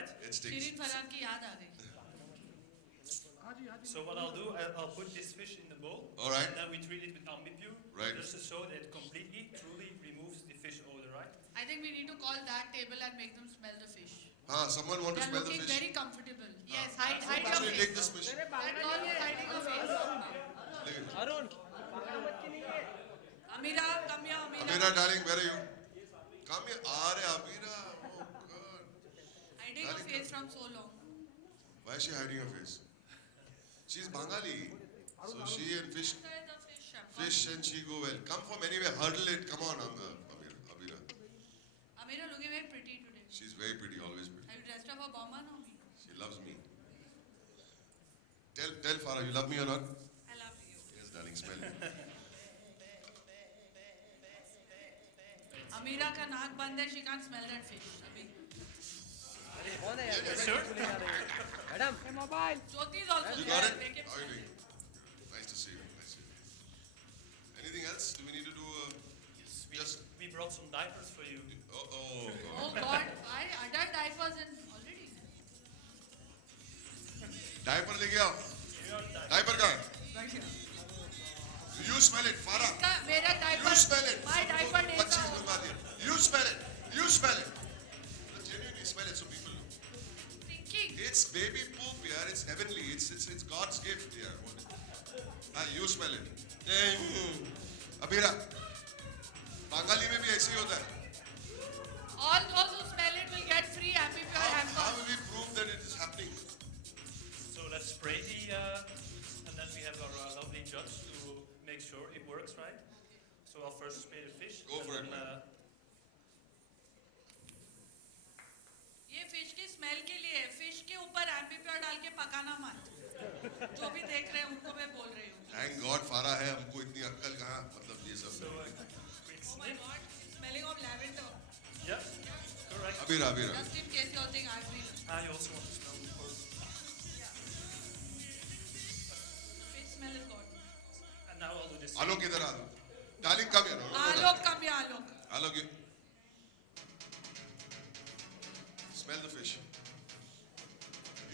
right? It stinks. Shirin Farah की याद आ गई. So what I'll do, I'll put this fish in the bowl. All right. And then we treat it with Ambi pure. Right. Just to show that it completely, truly removes the fish odor, right? I think we need to call that table and make them smell the fish. Someone want to They're smell the looking fish? very comfortable. Yes, hide your Actually, take face. this fish. That all is hiding your face. Arun. Amira, come here, Amira. Amira, darling, where are you? Come here. Amira. Oh, God. Hiding your face from so long. Why is she hiding her face? She's Bengali. So she and fish, Try the fish. fish and she go well. Come from anywhere, hurdle it. Come on, Amira. Amira looking very pretty today. She's very pretty, always pretty. Are you dressed up for Boman or me? She loves me. Tell Farah, you love me or not? I love you. Yes, darling, smell it. Amira का नाक बंद है, she can't smell that fish. अभी. कौन है यार? Sure. Madam. Mobile. Jyoti is also You there. got it? Make him How are you smell doing? it. Nice to see you. Nice to see you. Anything else? Do we need to do Yes, just... we brought some diapers for you. Oh, Oh God, why adult diapers in already? Diaper लेके आओ. Diaper कहाँ है? Right here. You smell it, Farah. इसका मेरा diaper. You smell it. My diaper नहीं पच्चीस था. बनवा दिया. You smell it. You smell it. Genuinely smell it so people know. Thinking. It's baby poop, yeah. It's heavenly. It's God's gift, yeah. You smell it. Abira. Bengali में भी ऐसे ही होता है. All those who smell it will get free Ambi Pure How hamper. will we prove that it is happening? So let's spray and then we have our lovely judge to make sure it works, right? So I'll first spray the fish. Go for it, then, man. ये fish की smell के लिए है. Fish के ऊपर Ambi Pure डाल के पकाना मत. जो भी देख रहे हैं उनको मैं बोल रही हूँ. Thank God Farah है. हमको इतनी अक्कल कहाँ? मतलब ये सब. So quick Oh my sniff. God, it's smelling of lavender. Yeah, correct. Abira. Just in case you all think I've been. You also want to smell, of course. Fish smell is good. And now I'll do this. Alok इधर आ. Darling, come here. Alok, come here, Alok. Alok, you. Smell the fish.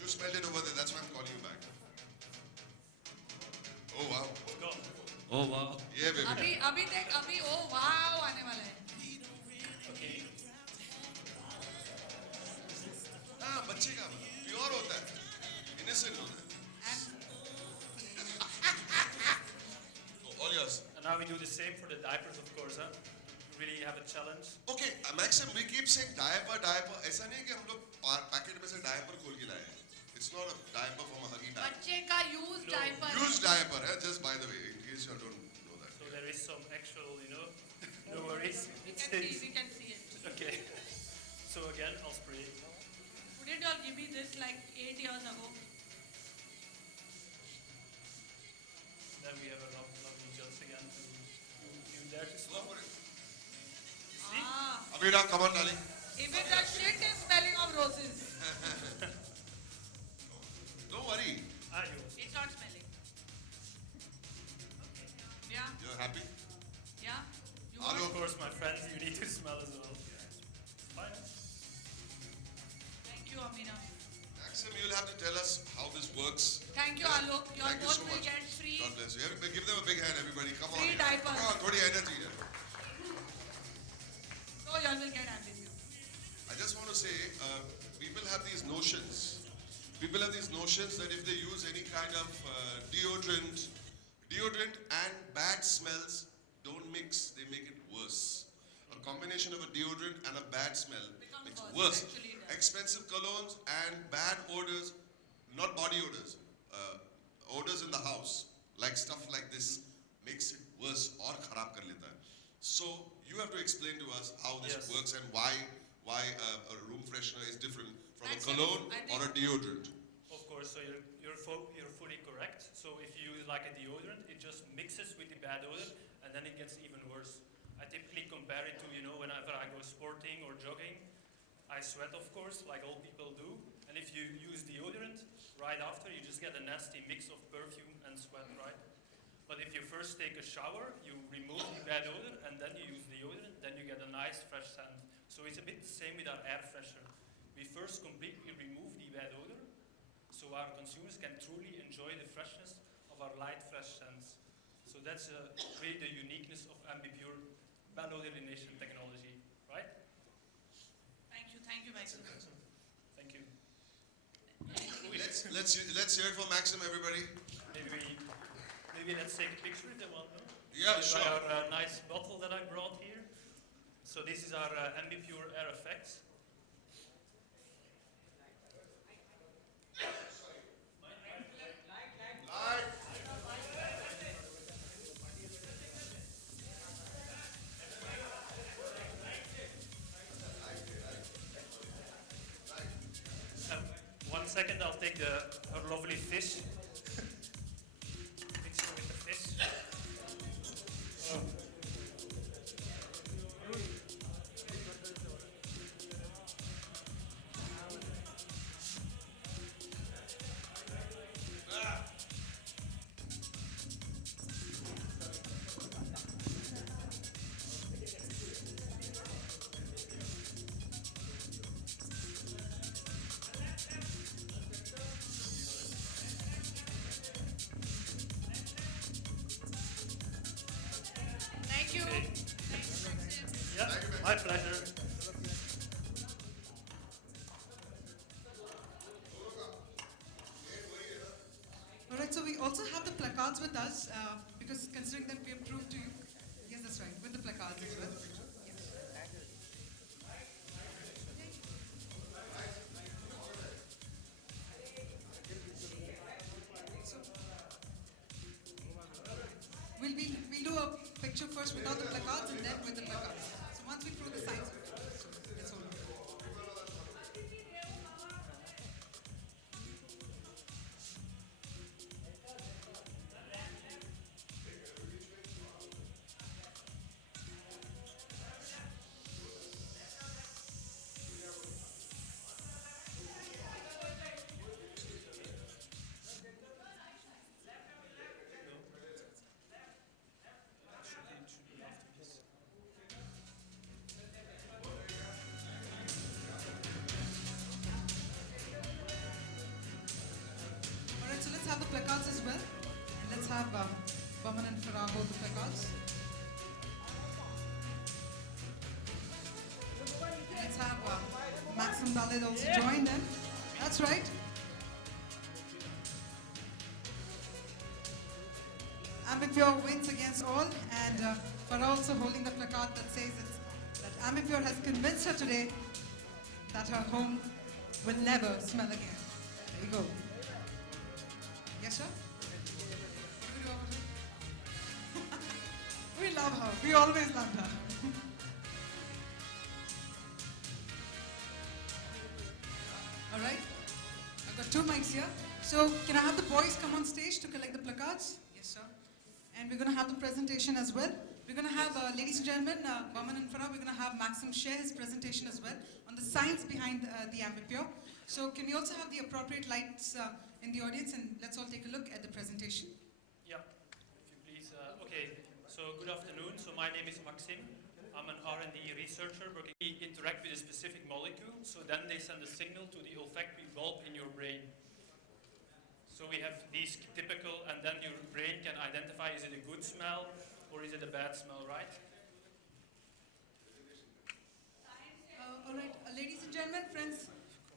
You smelled it over there. That's why I'm calling you back. Oh wow. Go. Oh wow. Yeah, baby. अभी देख अभी ओ वाव आने वाला है. Okay. हाँ बच्चे का pure होता है, innocent होता है. All yours. And now we do the same for the diapers, of course, huh? We really have a challenge. Okay, Maxim, we keep saying diaper. ऐसा नहीं है कि हम लोग पैकेट में से diaper खोल के लाए हैं. It's not a diaper from a Huggy bag. बच्चे का used diaper. Used diaper, just by the way, in case you don't know that. So there is some actual, no worries. We It's can see it. Okay. So again, I'll spray. Didn't you all give me this like 8 years ago? Then we have a lovely judge again to do there to Go smell. for it. See? Ah, Abira, come on, darling. even the shit is smelling of roses. Don't worry. Yours. It's not smelling. Yeah, You're happy? yeah. You Hello. Of course, my friends, you need to smell as well. Fine. Thank you, Amina. Maxim, you'll have to tell us how this works. Thank you, Alok. You all Thank you both so will much. get free. God bless you. Give them a big hand, everybody. Come on. Free here. diapers. Come on, थोड़ी energy है. So you all will get Ambi Pure. I just want to say, people have these notions. People have these notions that if they use any kind of deodorant and bad smells don't mix, they make it worse. A combination of a deodorant and a bad smell Becomes makes worse, worse. actually does. Expensive colognes and bad odors, not body odors, odors in the house, like stuff like this, makes it worse or kharab kar leta hai. So you have to explain to us how this Yes. works and why a room freshener is different from a Actually, cologne I or a think- deodorant. Of course, so you're fully correct. So if you use like a deodorant, it just mixes with the bad odor, and then it gets even worse. I typically compare it to, whenever I go sporting or jogging, I sweat, of course, like all people do. And if you use deodorant, right after, you just get a nasty mix of perfume and sweat, right? But if you first take a shower, you remove the bad odor, and then you use deodorant, then you get a nice fresh scent. So it's a bit the same with our air freshener. we first completely remove the bad odor, so our consumers can truly enjoy the freshness of our light, fresh scents. So that's really the uniqueness of Ambi Pure bad odor elimination technology, right? Thank you, Maxim. Thank you. Let's hear it for Maxim, everybody. Maybe let's take a picture if they want. No? Yeah, This is sure. our nice bottle that I brought here. So this is our Ambi Pure Air Effects. One second, I'll take our lovely fish. Picture with the fish. Thank you. Okay. Thank you, Maxim. Yeah, my pleasure. All right, so we also have the placards with us because considering that we have proved to you. Yes, that's right, with the placards as well. Yes. So, we'll do a picture first without the placards and then with the placards. So once we prove the signs, so that's all. All right, so let's have the placards as well. And let's have Boman and Farah hold the placards. And let's have Maxim Dalit also join them. That's right. Ambi Pure wins against all, and Farah also holding the placard that says that Ambi Pure has convinced her today that her home will never smell again. There you go. Yes, sir? We love her. We always loved her. All right. I've got two mics here. So can I have the boys come on stage to collect the placards? Yes, sir. And we're going to have the presentation as well. We're going to have, ladies and gentlemen, Boman and Farah, we're going to have Maxim share his presentation as well on the science behind the Ambi Pure. So can we also have the appropriate lights in the audience, and let's all take a look at the presentation. Yeah, if you please. Okay, so good afternoon. So my name is Maxim. I'm an R&D researcher working to interact with a specific molecule, so then they send a signal to the olfactory bulb in your brain. So we have these typical, and then your brain can identify, is it a good smell or is it a bad smell, right? All right, ladies and gentlemen, friends,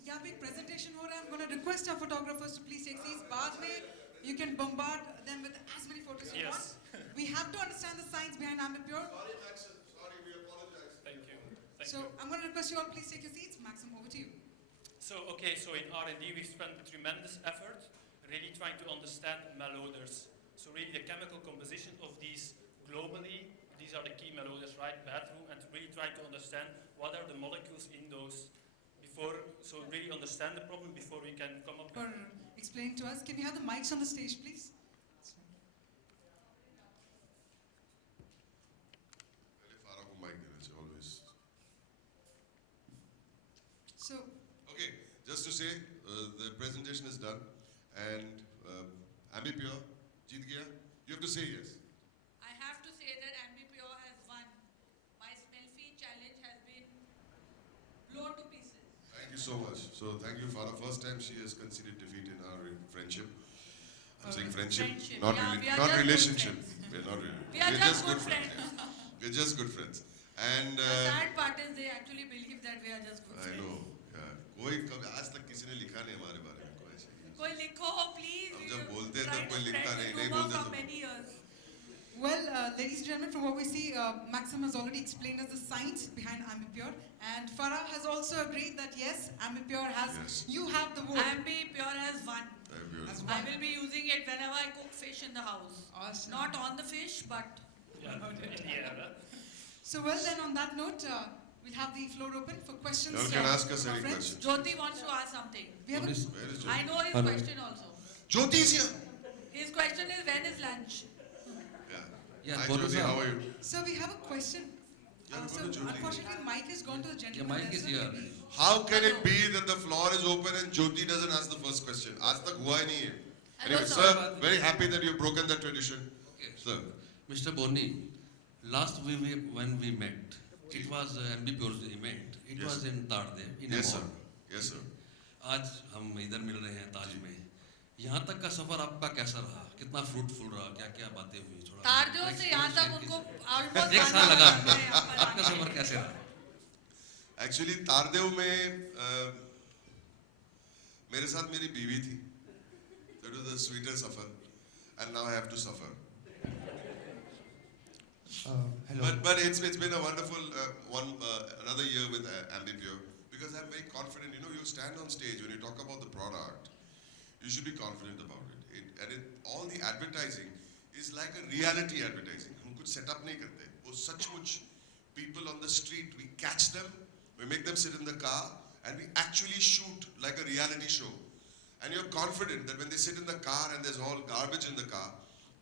यहाँ पे एक presentation हो रहा है. I'm going to request our photographers to please take seats. बाद में you can bombard them with as many photos you want. Yes. We have to understand the science behind Ambi Pure. Sorry, Maxim. Sorry, we apologize. Thank you. Thank So you. I'm going to request you all please take your seats. Maxim, over to you. So, okay, so in R&D we've spent a tremendous effort really trying to understand malodors. So really the chemical composition of these globally, these are the key malodors, right? Bathroom, and really trying to understand what are the molecules in those before, so really understand the problem before we can come up For explaining to us, can we have the mics on the stage, please? पहले फारा को mic देना चाहिए always. So, Okay, just to say, the presentation is done, and Ambi Pure जीत गया. You have to say yes. I have to say that Ambi Pure has won. My smell fee challenge has been blown to pieces. Thank you so much. So thank you, Farah. First time she has conceded defeat in our friendship. I'm saying friendship, Friendship. not, Yeah, we are not just good relationship. friends. We're not really. We are just good friends. Yeah. We're just good friends. And The sad part is they actually believe that we are just good I friends. know. Yeah. कोई कभी आज तक किसी ने लिखा नहीं हमारे बारे में कोई ऐसे। कोई लिखो please. हम We जब are बोलते हैं trying तब कोई to लिखता spread नहीं, the नहीं rumor बोलते for तो- many years. Well, ladies and gentlemen, from what we see, Maxim has already explained us the science behind Ambipure, and Farah has also agreed that yes, Ambipure has. Yes. You have the vote. Ambi Pure has won. Has I won. will be using it whenever I cook fish in the house. Awesome. Not on the fish, but Yeah, in the air, huh? So well then, on that note, we'll have the floor open for questions. You can ask us from any friends. questions. Jyoti wants to ask something. We have a, Where is I Jyoti? know his Hello. question also. Jyoti is here. His question is when is lunch? Yeah. Yeah, Hi बोलो Jyoti, साहब. how are you? so we have a question. Yeah, So go to Jyoti. unfortunately, the mic has gone to the Yeah, gentleman. mic there, is so here. maybe- How can it be that the floor is open and Jyoti doesn't ask the first question? आज तक हुआ ही नहीं है. Hello, Anyway, sir. sir, very happy that you've broken that tradition. Okay. Sir, Mr. Boni, last when we met, it was Ambipure's event. It Yes. was in Tardev, in yes a sir, mall. yes sir. आज हम इधर मिल रहे हैं ताज में. यहाँ तक का सफर आपका कैसा रहा? कितना फ्रूटफुल रहा? क्या क्या बातें हुई? थोड़ा तारदेव से यहाँ तक experience उनको share almost कीजिए. एक साल लगा जाना है यहाँ पर आपका आने सफर के कैसे रहा? Actually तारदेव में मेरे साथ मेरी बीवी थी. That was the sweeter suffer, and now I have to suffer. Hello. But it's been a wonderful another year with Ambipure because I'm very confident. You know, you stand on stage when you talk about the product, you should be confident about it. All the advertising is like a reality advertising. हम कुछ set up नहीं करते. वो सचमुच people on the street, we catch them, we make them sit in the car, and we actually shoot like a reality show. And you're confident that when they sit in the car and there's all garbage in the car,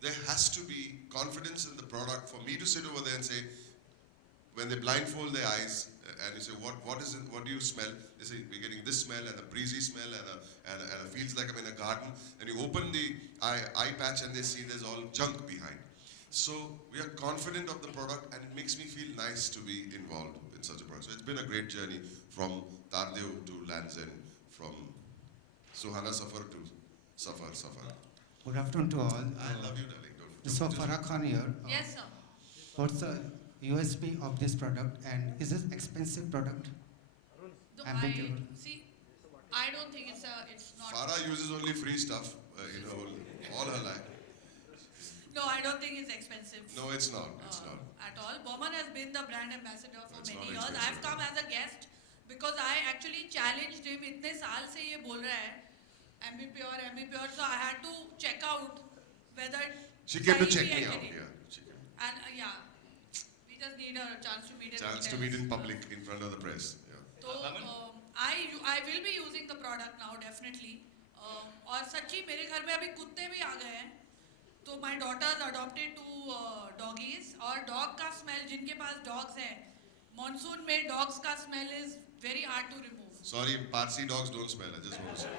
there has to be confidence in the product for me to sit over there and say, when they blindfold their eyes and you say, what is it, what do you smell? They say, we're getting this smell and a breezy smell and it feels like I'm in a garden. And you open the eye patch and they see there's all junk behind. So we are confident of the product and it makes me feel nice to be involved in such a product. So it's been a great journey from Tardev to Land's End, from Suhana Safar to Safar. Good afternoon to all. I love you, darling. Don't So just- Farah Khan here. Yes, sir. What's the USP of this product and is this expensive product? No, Ambipure. I don't think it's not. Farah uses only free stuff, all her life. No, I don't think it's expensive. No, it's not. It's not. At all. Boman has been the brand ambassador for It's many not years. expensive. I've come as a guest because I actually challenged him. इतने साल से ये बोल रहा है, Ambipure. So I had to check out whether She came to सही check भी है me कि out. नहीं. Yeah, she came. And yeah, we just need a chance to meet in Chance to hotels. meet in public in front of the press. Yeah. तो I will be using the product now definitely. और सच्ची मेरे घर में अभी कुत्ते भी आ गए हैं. तो my daughters adopted two doggies और dog का smell जिनके पास dogs हैं, monsoon में dogs का smell is very hard to remove. Sorry, Parsi dogs don't smell. I just want to say.